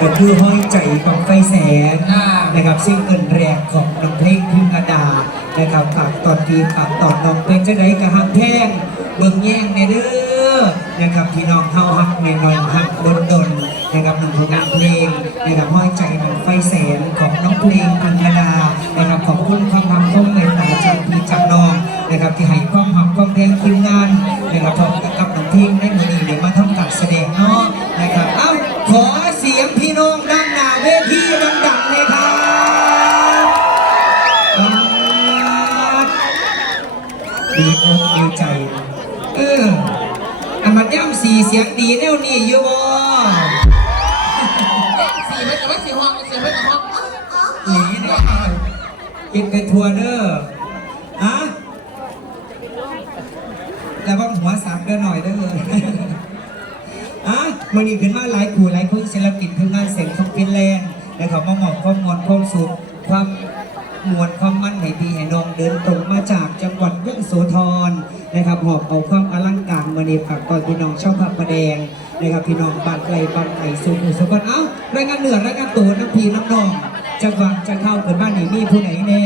ก็คือห้อยใจบังไฟแสนอ่านะครับซิงเกิลแรกของน้องเพลงพิมระดานะครับฝากตอนดีฝากตอนน้องเป็นจะได้กระหังแพงเบิ่งแย่งในเด้อนะครับพี่น้องเฮาฮักในนอยฮักดนดนๆนะครับหนึ่งผลงานเพลงนะครับห้อยใจบังไฟแสนของน้องเพลงพิมระดานะครับขอบคุณความรักความเมตตาจากพี่จากน้องนะครับที่ให้ความหักความแพงคิว ดีอกดีใจ เอออันมันย่ำสีเสียงดีแนวนี้อยู่บ่สี่ไม่แต่ว่าสีห้องสี่ไม่แต่ห้องหนีเนี่ยกินไปทัวร์เด้อฮะแล้วว่าหัวสักเด้อหน่อยเด้ออะมันนี้ขึ้นมาหลายผู้หลายคนศิลปินคืองานเสียงของฟินแลนด์นะครับมาหมอบความมวลความสุขความมวลความมั่นให้พี่ให้น้องเดินตรงมาจากจังหวัด โสธรนะครับหอบเอาความอลังการมาในฝากตอนพี่น้องชอบผักประแดงนะครับพี่น้องบ้านไกลบ้านไกลสุขุสุขนเอ้ารายงานเหนือรายงานตัวน้ำพีน้ำนองจังหวัดจะเข้าเกิดบ้านนี่มีผู้ไหนแน่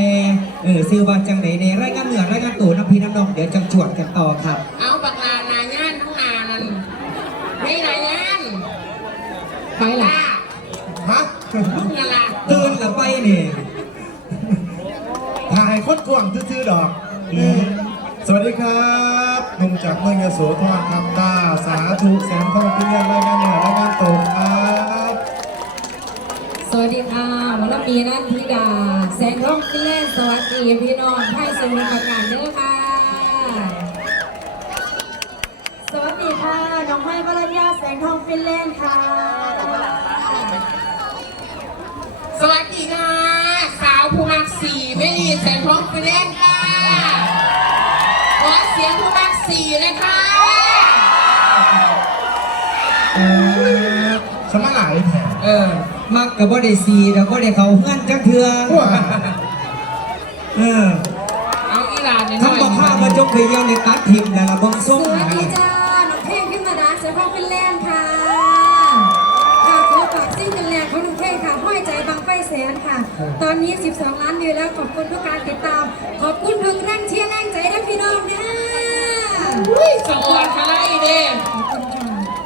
เออซื้อบ้านจังไหนแน่รายงานเหนือรายงานตัวน้ำพีน้ำนองเดี๋ยวจังจวดกันต่อครับ เอาปากลานาย่านทั้งนานั่นไม่นาย่านไปล่ะฮะมึงนั่นล่ะตื่นหรือไปนี่ถ่ายคดกว่างซื่อๆดอก สวัสดีครับหนุ่มจากเมืองยโสธรครับตาสาธุแสนทองพิเรียนรายงานเหนือรายงานตกครับสวัสดีค่ะหมอลำมีนันทิดา แสงทองฟิเลนสวัสดีพี่น้องไทยสมุทรปราการเด้อค่ะ สวัสดีค่ะ น้องไม้วรัญญาแสงทองฟิเลนค่ะ สวัสดีค่ะ สาวภูมักสีไม่ีแสงทองไปเล่นค่ะ สี่เลยค่ะสมาหลายแถวเออ มักกับบ่ได้ซีแต่บ่ได้เขาเฮือนจักเทือเออเอาอีหลานเนี่ยทำบ่ข้าวมาจกไปเยี่ยวในตัดทิมแต่ละบ่สส่งวัสให้ดีจ้าน้องเพลงพิมดาแสงทองฟิเลนค่ะค่ะขอฝากซิ่งกันแรกของน้องเพลงค่ะห้อยใจบางไฟแสนค่ะ ตอนนี้ 12 ล้านวิวแล้วขอบคุณทุกการติดตาม ขอบคุณทุกแรงเชียร์แรงใจนะพี่น้องนะ อุ้ยสะออนทะไลเด้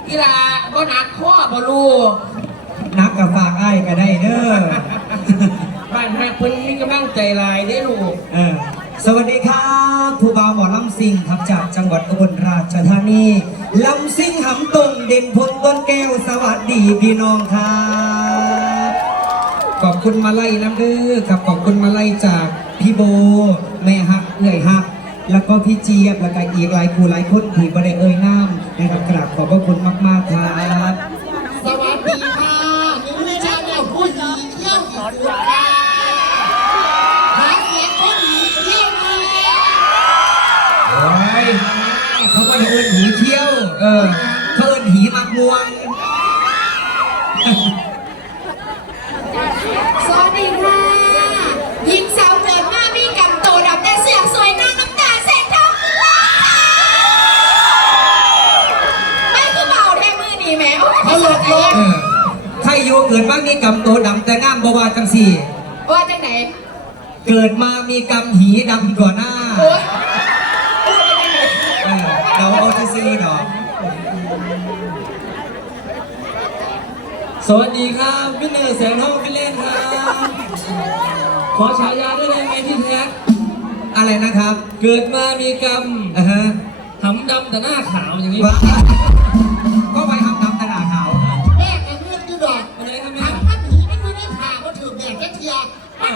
อีหลา บ่หนักข้อบ่ลูกนักกับฝากอ้ายก็ได้เด้อ บ้านฮักเพิ่นมีกำลังใจหลายเด้ลูก เออ สวัสดีครับผู้บ่าวหมอลำซิงครับจากจังหวัดอุบลราชธานีลำซิงหำตรงเด่นพลต้นแก้วสวัสดีพี่น้องครับ ขอบคุณมาไล่น้ำเด้อครับขอบคุณมาไล่จากพี่โบ แม่ฮักเอื้อยฮัก แล้วก็พี่เจี๊ยบแล้วก็อีกหลายครูหลายคนที่บ่ได้เอ่ยนามนะครับกราบขอบพระคุณมาก ๆ ครับ สวัสดีค่ะนี่คือชาวเจ้าผู้หญิงเที่ยวอีกสุดค่ะหาเสียงผู้หญิงเที่ยวมาแล้วโอ้ยเขาก็เเกิดมามีกำโตดำแต่งามบวาจังสี่ ว่าจังไหนเกิดมามีกำหีดำกว่าหน้าโอ้ยเออเราเอาจะซื้อดอกสวัสดีครับพี่เนอร์แสงทองพี่เล่นครับขอฉายาได้เลยไหมพี่แท็กอะไรนะครับ เกิดมามีกรรมอ่าฮะ หำดำแต่หน้าขาวอย่างนี้ว่า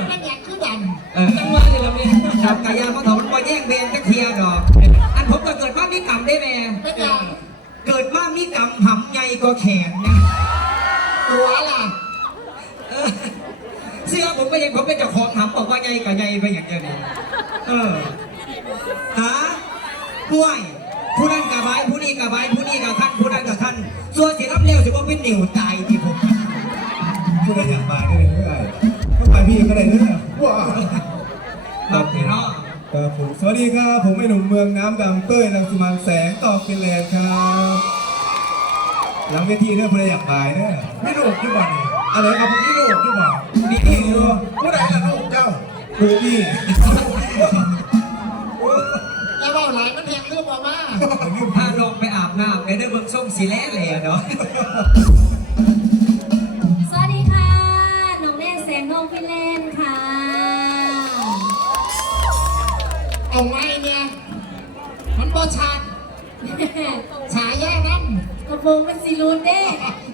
มันมันแดดคือดันเออจังหวะนี่เราเป็นจับกายาเขาถอนมาแย่งเบนจะเคลียร์ดอก อันผมก็เกิดมามีกำได้แม่ไม่ดังเกิดมามีกำหำใหญ่ก็แขนนะตัวล่ะเออเสื้อผมไม่ใช่ผมเป็นเจ้าของหำบอกว่าใหญ่กับใหญ่ไปอย่างเดียวนี่เออฮะป่วยผู้นั้นกับไว้ผู้นี้กับไว้ผู้นี้กับขั้นผู้นั้นกับขั้นส่วนสิรับเร็วสิว่าเป็นหนิวตายที่ ดีครับ ผมไอ้หนุ่มเมืองน้ำดำเต้ยรังสุมันแสงตอกเป็นแลนด์ครับหลังเวทีเรื่องพูดได้อย่างบายเนี่ยไม่รู้ที่บ้านนี่อะไรกับพวกนี้ลูกที่บอกมีนี่อยู่ผู้ใดล่ะลูกเจ้าดูนี่แล้วบอกหลายมันแหงเรื่องบอกว่าพาน้องไปอาบน้ำในเด้อเบิ่งส่งสีแล่แหล่เนาะ โปรงเป็นสีรูนเด้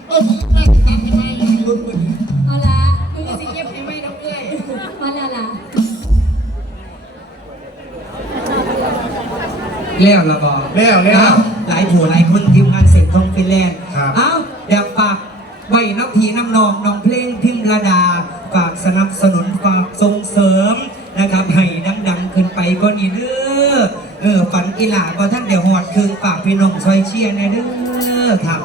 เออมึงน่าติดตามทำไมรุ่นมึงเอาละมึงสิเก็บให้ไว้น้องเอ้ยมาละละแล้วละบอกแล้วแล้ว หลายผู้หลายคนทีมงานเสียงทองฟินแลนด์ครับ เอ้าอยากฝากไว้น้ำพีน้ำนองน้องเพลงพิมระดา ฝากสนับสนุนฝากส่งเสริมนะครับให้ดังๆขึ้นไปก็นี่เด้อ เออฝันกีฬาก็ท่านเดี๋ยวหอดคืนฝากพี่น้องซอยเชียร์แน่เด้อครับ